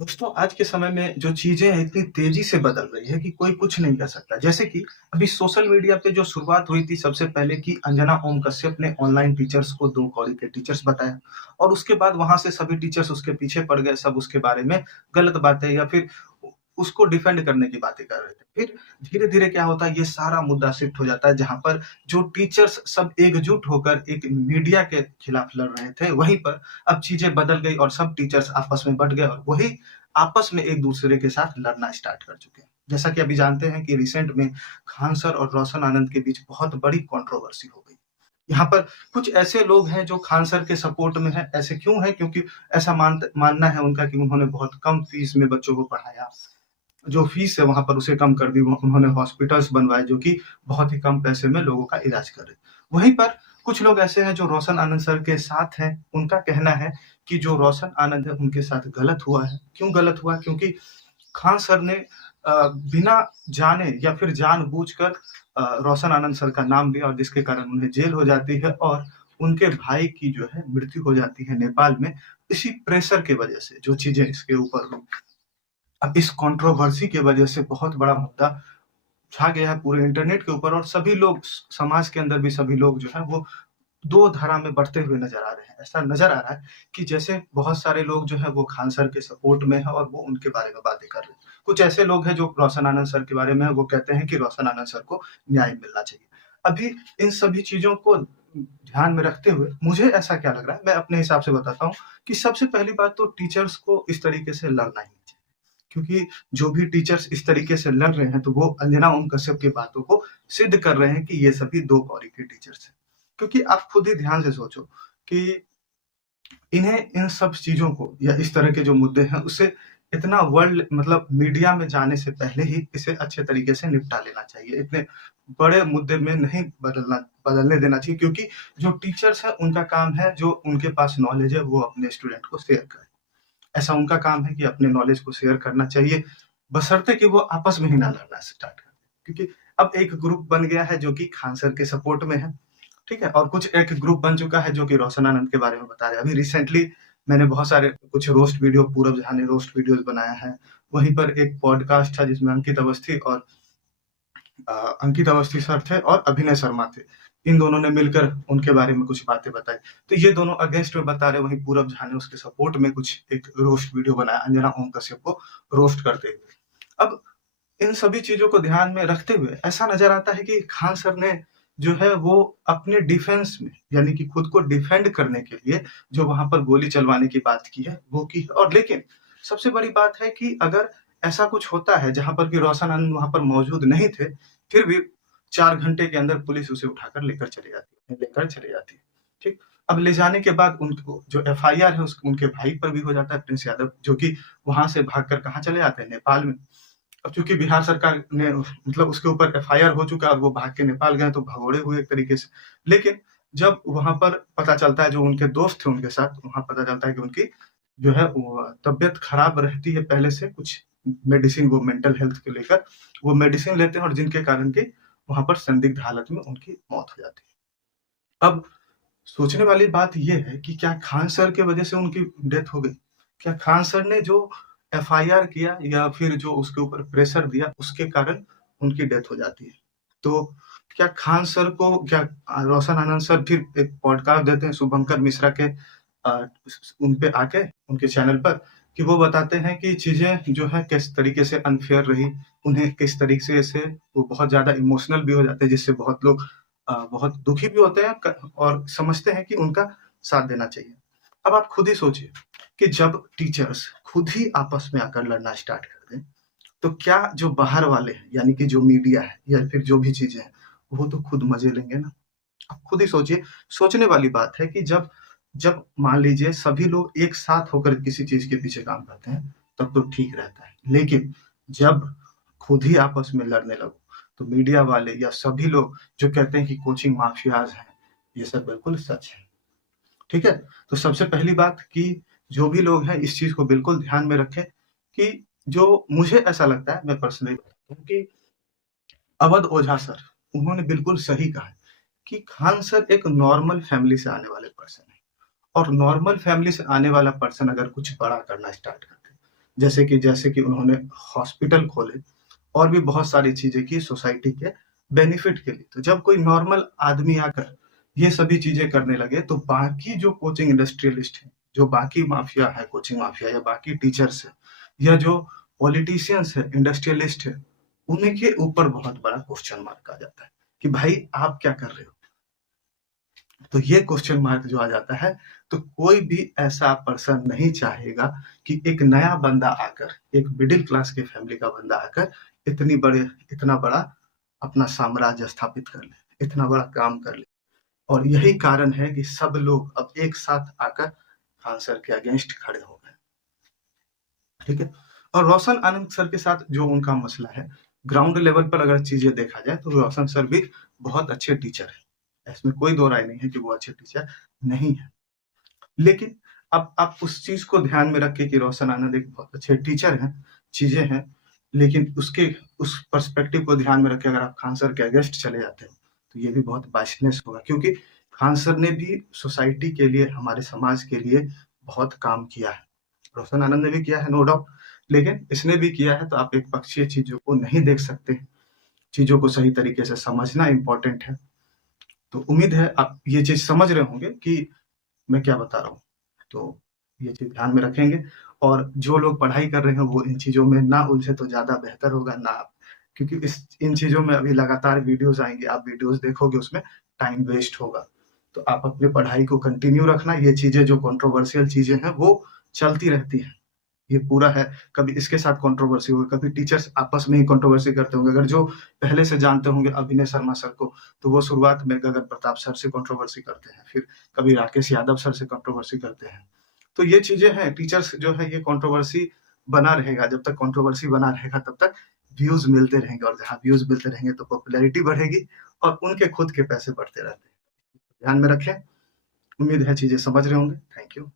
दोस्तों, आज के समय में जो चीज़ें हैं इतनी तेज़ी से बदल रही है कि कोई कुछ नहीं कर सकता। जैसे कि अभी सोशल मीडिया पे जो शुरुआत हुई थी सबसे पहले कि अंजना ओम कश्यप ने ऑनलाइन टीचर्स को 2 कौड़ी के टीचर्स बताया और उसके बाद वहाँ से सभी टीचर्स उसके पीछे पड़ गए, सब उसके बारे में गलत बातें या फिर उ उसको डिफेंड करने की बातें कर रहे थे। फिर धीरे-धीरे क्या होता है, ये सारा मुद्दा शिफ्ट हो जाता है जहाँ पर जो टीचर्स सब एकजुट होकर एक मीडिया के खिलाफ लड़ रहे थे, वहीं पर अब चीज़ें बदल गई और सब टीचर्स आपस में बँट गए और वही आपस में एक-दूसरे के साथ लड़ना स्टार्ट कर चुके हैं। जैसा कि अभी जानते हैं कि रिसेंट में खान सर और रोशन आनंद के बीच बहुत बड़ी कंट्रोवर्सी हो गई। यहाँ पर कुछ ऐसे लोग हैं जो खान सर के सपोर्ट में हैं, ऐसे क्यों हैं? क्योंकि ऐसा मानना है उनका कि उन्होंने बहुत कम फीस में बच्चों को पढ़ाया। जो फीस है वहाँ पर उसे कम कर दी, वो उन्होंने हॉस्पिटल्स बनवाए जो कि बहुत ही कम पैसे में लोगों का इलाज कर रहे। वहीं पर कुछ लोग ऐसे हैं जो रोशन आनंद सर के साथ हैं, उनका कहना है कि जो रोशन आनंद है उनके साथ गलत हुआ है। क्यों गलत हुआ? क्योंकि खान सर ने बिना जाने या फिर जानबूझकर रोशन आनंद सर का नाम लिया और जिसके कारण उन्हें जेल हो जाती है और उनके भाई की जो है मृत्यु हो जाती है नेपाल में, इसी प्रेशर की वजह से जो चीज़ें इसके ऊपर हुई। अब इस कंट्रोवर्सी की वजह से बहुत बड़ा मुद्दा छा गया है पूरे इंटरनेट के ऊपर और सभी लोग समाज के अंदर भी सभी लोग जो है वो दो धारा में बढ़ते हुए नजर आ रहे हैं। ऐसा नजर आ रहा है कि जैसे बहुत सारे लोग जो है वो खान सर के सपोर्ट में है और वो उनके बारे में बातें कर रहे हैं। कुछ ऐसे लोग हैं जो रोशन आनंद सर के बारे में वो कहते हैं कि रोशन आनंद सर को न्याय मिलना चाहिए। अभी इन सभी चीजों को ध्यान में रखते हुए मुझे ऐसा क्या लग रहा है, मैं अपने हिसाब से बताता हूँ कि सबसे पहली बात तो टीचर्स को इस तरीके से लड़ना ही नहीं चाहिए। क्योंकि जो भी टीचर्स इस तरीके से लड़ रहे हैं तो वो अंजना ओम कश्यप की बातों को सिद्ध कर रहे हैं कि ये सभी दो कौड़ी के टीचर्स हैं। क्योंकि आप खुद ही ध्यान से सोचो कि इन्हें इन सब चीज़ों को या इस तरह के जो मुद्दे हैं उससे इतना वर्ल्ड मतलब मीडिया में जाने से पहले ही इसे अच्छे तरीके से निपटा लेना चाहिए। इतने बड़े मुद्दे में नहीं बदलने देना चाहिए क्योंकि जो टीचर्स हैं उनका काम है, जो उनके पास नॉलेज है वो अपने स्टूडेंट को शेयर करें। ऐसा उनका काम है कि अपने नॉलेज को शेयर करना चाहिए, बशर्ते कि वो आपस में ही ना लड़ना स्टार्ट कर दें। क्योंकि अब एक ग्रुप बन गया है जो कि खान सर के सपोर्ट में है, ठीक है? और कुछ एक ग्रुप बन चुका है जो कि रोशन आनंद के बारे में बता रहे हैं। अभी रिसेंटली मैंने बहुत सारे कुछ रोस्ट वीडियो पूरब झा ने रोस्ट वीडियोज़ बनाया है। वहीं पर एक पॉडकास्ट था जिसमें अंकित अवस्थी सर थे और अभिनय शर्मा थे। इन दोनों ने मिलकर उनके बारे में कुछ बातें बताई। तो ये दोनों अगेंस्ट में बता रहे, वहीं पूरब झा ने उसके सपोर्ट में कुछ एक रोस्ट वीडियो बनाया अंजना ओम कश्यप को रोस्ट करते हुए। अब इन सभी चीज़ों को ध्यान में रखते हुए ऐसा नज़र आता है कि खान सर ने जो है वो अपने डिफेंस में यानी कि खुद को डिफेंड करने के लिए जो वहाँ पर गोली चलवाने की बात की है, वो की है और लेकिन सबसे बड़ी बात है कि अगर ऐसा कुछ होता है जहाँ पर कि रोशन आनंद वहाँ पर मौजूद नहीं थे, फिर भी 4 घंटे के अंदर पुलिस उसे उठाकर लेकर चली जाती है, ठीक? अब ले जाने के बाद उनको जो एफआईआर है उस उनके भाई पर भी हो जाता है प्रिंस यादव, जो कि वहाँ से भागकर कहाँ चले जाते हैं, नेपाल में। अब चूँकि बिहार सरकार ने मतलब उसके ऊपर एफआईआर हो चुका है और वो भाग के नेपाल गए तो भगोड़े हुए एक तरीके से। लेकिन जब वहाँ पर पता चलता है, जो उनके दोस्त थे उनके साथ, वहाँ पता चलता है कि उनकी जो है वो तबीयत खराब रहती है पहले से, कुछ मेडिसिन वो मेंटल हेल्थ को लेकर वो मेडिसिन लेते हैं और जिनके कारण कि वहाँ पर संदिग्ध हालत में उनकी मौत हो जाती है। अब सोचने वाली बात ये है कि क्या खान सर की वजह से उनकी डेथ हो गई? क्या खान सर ने जो एफआईआर किया या फिर जो उसके ऊपर प्रेशर दिया उसके कारण उनकी डेथ हो जाती है? तो क्या खान सर को क्या रोशन आनंद सर फिर एक पॉडकास्ट देते हैं शुभंकर मिश्रा के उन पे आके उनके चैनल पर कि वो बताते हैं कि चीज़ें जो है किस तरीके से अनफेयर रही, उन्हें किस तरीके से वो बहुत ज़्यादा इमोशनल भी हो जाते हैं जिससे बहुत लोग बहुत दुखी भी होते हैं और समझते हैं कि उनका साथ देना चाहिए। अब आप खुद ही सोचिए कि जब टीचर्स खुद ही आपस में आकर लड़ना स्टार्ट कर दें, तो क्या जो बाहर वाले हैं यानी कि जो मीडिया है या फिर जो भी चीज़ें हैं, वो तो खुद मज़े लेंगे ना। आप खुद ही सोचिए, सोचने वाली बात है कि जब जब मान लीजिए सभी लोग एक साथ होकर किसी चीज़ के पीछे काम करते हैं, तब तो ठीक रहता है। लेकिन जब खुद ही आपस में लड़ने लगो, तो मीडिया वाले या सभी लोग जो कहते हैं कि कोचिंग माफियाज़ हैं, ये सब बिल्कुल सच है। ठीक है? तो सबसे पहली बात कि जो भी लोग हैं इस चीज़ को बिल्कुल ध्यान में रखें कि जो मुझे ऐसा लगता है, मैं पर्सनली बताता हूँ कि अवध ओझा सर, उन्होंने बिल्कुल सही कहा है कि खान सर एक नॉर्मल फैमिली से आने वाले पर्सन हैं और नॉर्मल फैमिली से आने वाला पर्सन अगर कुछ बड़ा करना स्टार्ट करते हैं, जैसे कि उन्होंने हॉस्पिटल खोले और भी बहुत सारी चीजें की सोसाइटी के बेनिफिट के लिए। तो जब कोई नॉर्मल आदमी आकर ये सभी चीजें करने लगे तो बाकी जो कोचिंग इंडस्ट्रियलिस्ट हैं, जो बाकी माफिया है, कोचिंग माफिया या बाकी टीचर्स है या जो पॉलिटिशियंस है, इंडस्ट्रियलिस्ट है, उनके ऊपर बहुत बड़ा क्वेश्चन मार्क आ जाता है कि भाई आप क्या कर रहे हो। तो ये क्वेश्चन मार्क जो आ जाता है, तो कोई भी ऐसा पर्सन नहीं चाहेगा कि एक नया बंदा आकर, एक मिडिल क्लास के फैमिली का बंदा आकर इतना बड़ा अपना साम्राज्य स्थापित कर ले, इतना बड़ा काम कर ले। और यही कारण है कि सब लोग अब एक साथ आकर खान सर के अगेंस्ट खड़े हो गए। ठीक है। और रोशन आनंद सर के साथ जो उनका मसला है, ग्राउंड लेवल पर अगर चीजें देखा जाए तो रोशन सर भी बहुत अच्छे टीचर है, इसमें कोई दो राय नहीं है कि वो अच्छे टीचर नहीं है। लेकिन अब आप उस चीज को ध्यान में रखें कि रोशन आनंद एक बहुत अच्छे टीचर हैं, चीजें हैं, लेकिन उस पर्सपेक्टिव को ध्यान में रखें अगर आप खान सर के अगेंस्ट चले जाते हैं तो ये भी बहुत बाइसनेस होगा, क्योंकि खान सर ने भी सोसाइटी के लिए, हमारे समाज के लिए बहुत काम किया है। रोशन आनंद ने भी किया है, नो डाउट, लेकिन इसने भी किया है। तो आप एक पक्षीय चीजों को नहीं देख सकते, चीजों को सही तरीके से समझना इंपॉर्टेंट है। तो उम्मीद है आप ये चीज समझ रहे होंगे कि मैं क्या बता रहा हूँ। तो ये चीज ध्यान में रखेंगे और जो लोग पढ़ाई कर रहे हैं वो इन चीजों में ना उलझे तो ज्यादा बेहतर होगा ना, क्योंकि इन चीजों में अभी लगातार वीडियोस आएंगे, आप वीडियोस देखोगे उसमें टाइम वेस्ट होगा। तो आप अपनी पढ़ाई को कंटिन्यू रखना। ये चीजें जो कंट्रोवर्शियल चीजें हैं वो चलती रहती हैं, ये पूरा है। कभी इसके साथ कंट्रोवर्सी होगी, कभी टीचर्स आपस में ही कंट्रोवर्सी करते होंगे। अगर जो पहले से जानते होंगे अभिनय शर्मा सर को, तो वो शुरुआत में गगन प्रताप सर से कंट्रोवर्सी करते हैं, फिर कभी राकेश यादव सर से कंट्रोवर्सी करते हैं। तो ये चीजें हैं, टीचर्स जो है ये कंट्रोवर्सी बना रहेगा। जब तक कंट्रोवर्सी बना रहेगा तब तक व्यूज मिलते रहेंगे, और जहाँ व्यूज मिलते रहेंगे तो पॉपुलैरिटी बढ़ेगी और उनके खुद के पैसे बढ़ते रहते हैं। ध्यान में रखें। उम्मीद है चीजें समझ रहे होंगे। Thank you.